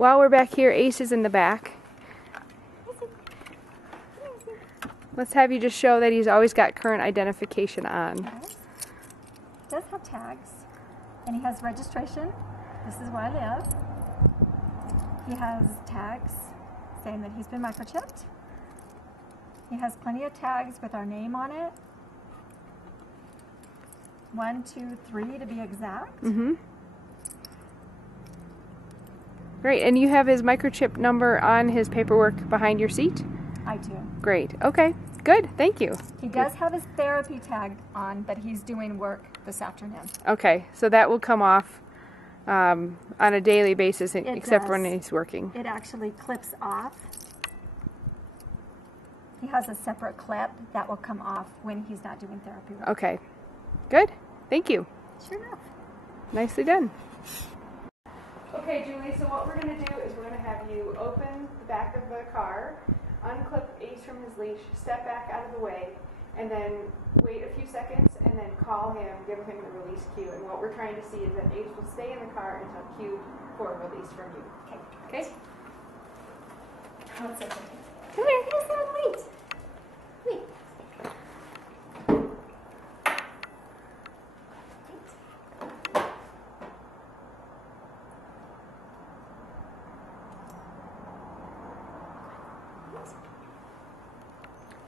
while we're back here, Ace is in the back. Let's have you just show that he's always got current identification on. Yes. He does have tags, and he has registration. This is where I live. He has tags saying that he's been microchipped. He has plenty of tags with our name on it. 1, 2, 3 to be exact. Mm-hmm. Great, and you have his microchip number on his paperwork behind your seat? I do. Great, okay, good, thank you. He does have his therapy tag on, but he's doing work this afternoon. Okay, so that will come off on a daily basis, except for when he's working. It actually clips off. He has a separate clip that will come off when he's not doing therapy work. Okay, good, thank you. Sure enough. Nicely done. Okay, Julie, so what we're going to do is we're going to have you open the back of the car, unclip Ace from his leash, step back out of the way, and then wait a few seconds, and then call him, give him the release cue. And what we're trying to see is that Ace will stay in the car until cued for a release from you. Okay. Okay? One second. Come here, wait. Wait.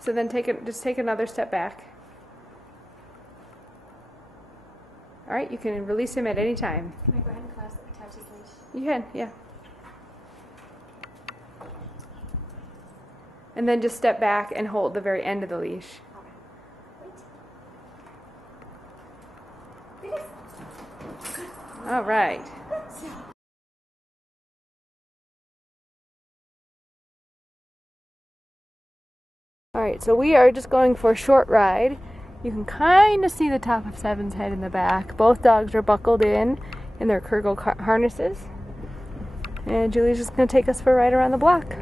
So then just take another step back. All right, you can release him at any time. Can I go ahead and attach his leash? You can, yeah. And then just step back and hold the very end of the leash. Okay. Wait. All right. Alright, so we are just going for a short ride. You can kind of see the top of Seven's head in the back. Both dogs are buckled in their Kurgle harnesses. And Julie's just going to take us for a ride around the block.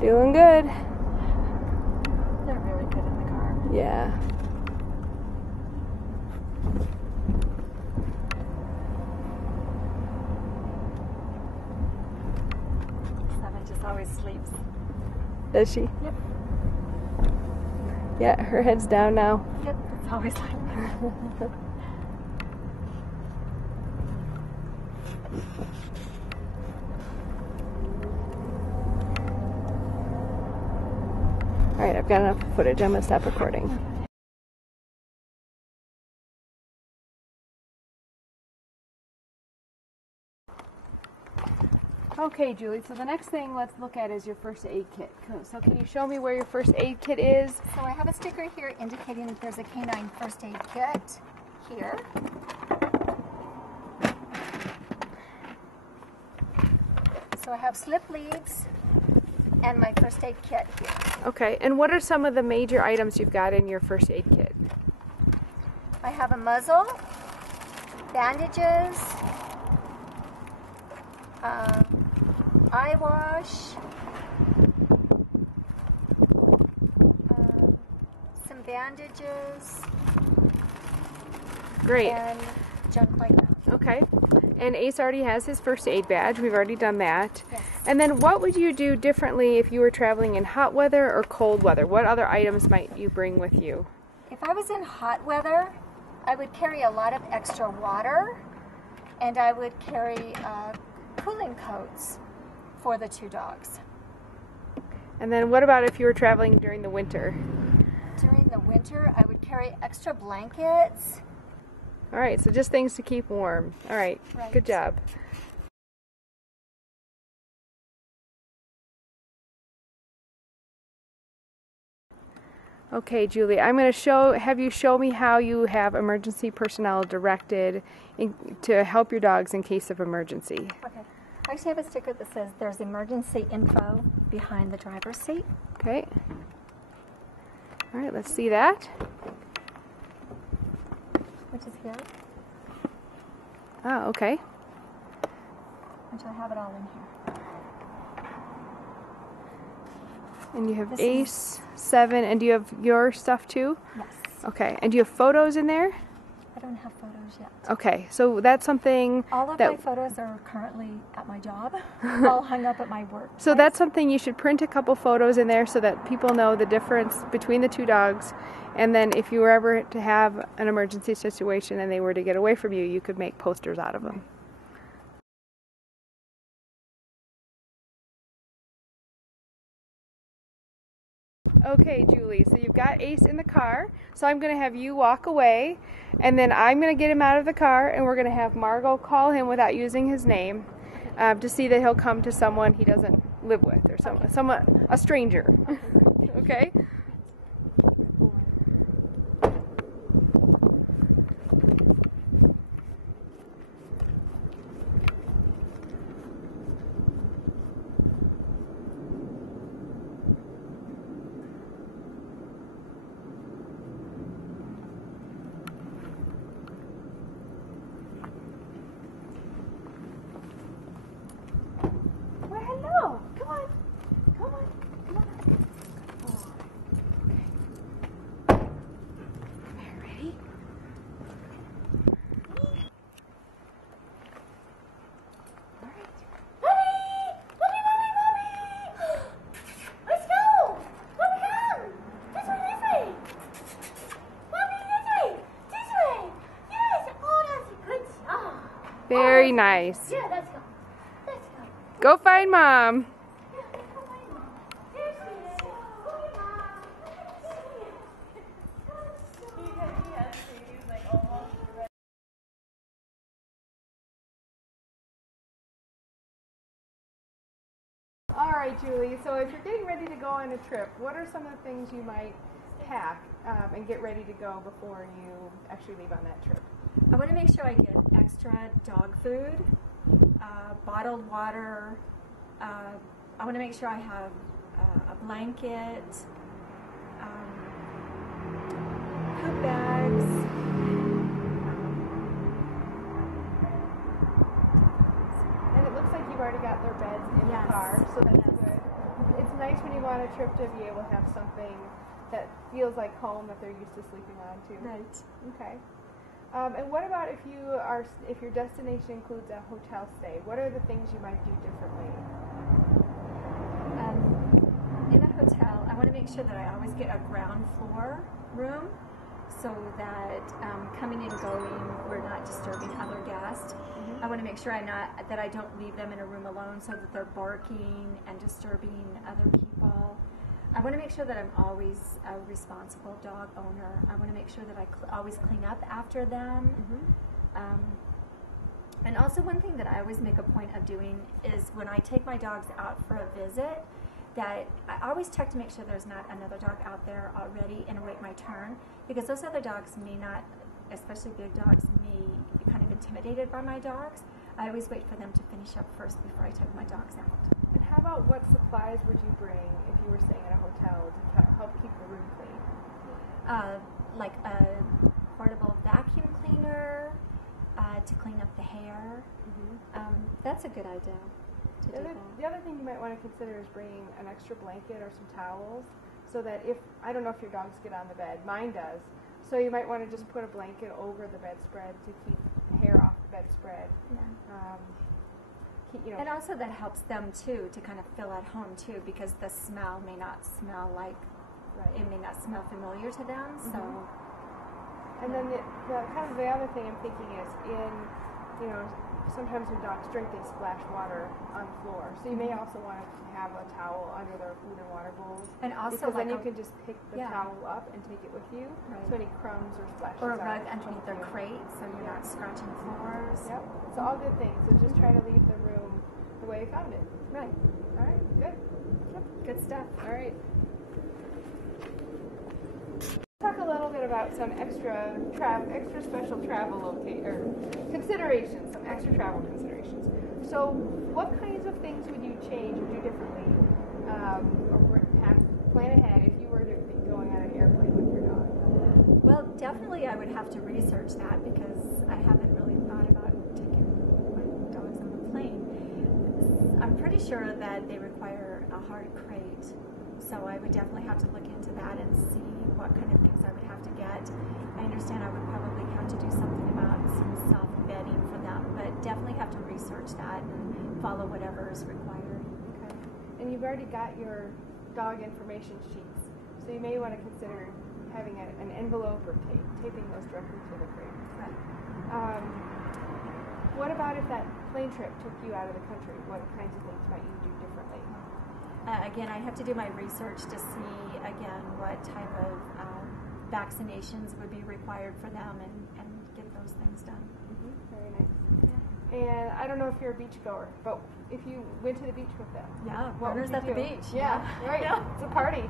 Doing good. They're really good in the car. Yeah. Seven just always sleeps. Does she? Yep. Yeah, her head's down now. Yep, it's always like that. Alright, I've got enough footage. I'm going to stop recording. Okay, Julie, so the next thing let's look at is your first aid kit. So can you show me where your first aid kit is? So I have a sticker here indicating that there's a canine first aid kit here. So I have slip leads and my first aid kit here. Okay, and what are some of the major items you've got in your first aid kit? I have a muzzle, bandages, eye wash, some bandages, Great. and junk like that. Okay. And Ace already has his first aid badge. We've already done that. Yes. And then what would you do differently if you were traveling in hot weather or cold weather? What other items might you bring with you? If I was in hot weather, I would carry a lot of extra water, and I would carry cooling coats for the two dogs. And then what about if you were traveling during the winter? During the winter, I would carry extra blankets. All right, so just things to keep warm. All right, Right. Good job. Okay, Julie, I'm going to have you show me how you have emergency personnel directed to help your dogs in case of emergency. Okay. I actually have a sticker that says there's emergency info behind the driver's seat. Okay. All right, let's see that. Which is here. Oh, okay. Which I have it all in here. And you have Ace, 7, and do you have your stuff too? Yes. Okay, and do you have photos in there? I don't have photos yet. Okay, so that's something all of my photos are currently at my job, all hung up at my work. So that's something you should print a couple photos in there so that people know the difference between the two dogs. And then if you were ever to have an emergency situation and they were to get away from you, you could make posters out of them. Okay, Julie, so you've got Ace in the car, so I'm going to have you walk away, and then I'm going to get him out of the car, and we're going to have Margot call him without using his name to see that he'll come to someone he doesn't live with, or a stranger. Okay? Very nice. Yeah, let's go. Let's go. Go find Mom. All right, Julie, so if you're getting ready to go on a trip, what are some of the things you might pack and get ready to go before you actually leave on that trip? I want to make sure I get extra dog food, bottled water. I want to make sure I have a blanket, poop bags. And it looks like you've already got their beds in the car, so that's good. It's nice when you go on a trip to be able to have something that feels like home that they're used to sleeping on too. Right. Okay. And what about if your destination includes a hotel stay? What are the things you might do differently? In a hotel, I want to make sure that I always get a ground floor room so that coming and going, we're not disturbing other guests. I want to make sure that I don't leave them in a room alone so that they're barking and disturbing other people. I want to make sure that I'm always a responsible dog owner. I want to make sure that I always clean up after them. And also one thing that I always make a point of doing is when I take my dogs out for a visit, that I always check to make sure there's not another dog out there already and await my turn, because those other dogs may not, especially big dogs, may be kind of intimidated by my dogs. I always wait for them to finish up first before I take my dogs out. And how about what supplies would you bring if you were staying at a hotel to help keep the room clean? Like a portable vacuum cleaner to clean up the hair. That's a good idea. The other thing you might want to consider is bringing an extra blanket or some towels, so that I don't know if your dogs get on the bed, mine does, so you might want to just put a blanket over the bedspread to keep hair off the bedspread. And also that helps them too to kind of feel at home too, because the smell may not smell like, it may not smell familiar to them. So, and then the other thing I'm thinking is sometimes when dogs drink, they splash water on the floor. So you may also want to have a towel under their food and water bowls. And also, because then you can just pick the towel up and take it with you. So any crumbs or splashes. Or a rug underneath their crate, so you're not scratching floors. Yep. It's all good things. So just try to leave the room the way you found it. Right. All right. Good. Yep. Good stuff. All right. Talk a little bit about some extra special travel considerations, some extra travel considerations. So, what kinds of things would you change or do differently, or plan ahead if you were to be going on an airplane with your dog? Well, definitely I would have to research that because I haven't really thought about taking my dogs on a plane. I'm pretty sure that they require a hard crate, so I would definitely have to look into that and see what kind of things I would have to get. I understand I would probably have to do something about some soft bedding for them, but definitely have to research that and follow whatever is required. Okay. And you've already got your dog information sheets, so you may want to consider having an envelope or taping those directly to the crate. Right. What about if that plane trip took you out of the country? What kinds of things might you do differently? Again, I have to do my research to see, again, what type of vaccinations would be required for them and get those things done. Mm-hmm. Very nice. Yeah. And I don't know if you're a beach goer, but if you went to the beach with them, Yeah, what would runners you at the do? beach. Yeah, right. Yeah. It's a party.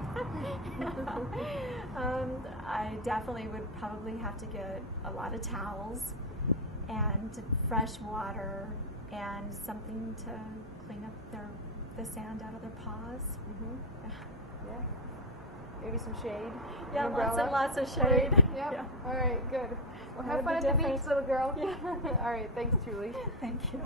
I definitely would probably have to get a lot of towels and fresh water and something to clean up the sand out of their paws. Mm-hmm. Yeah. Maybe some shade. Yeah, an lots and umbrella. lots of shade. Right. Yep. Yeah. All right, good. Well, That have would fun be at the beach, different. little girl. Yeah. All right, thanks, Julie. Thank you.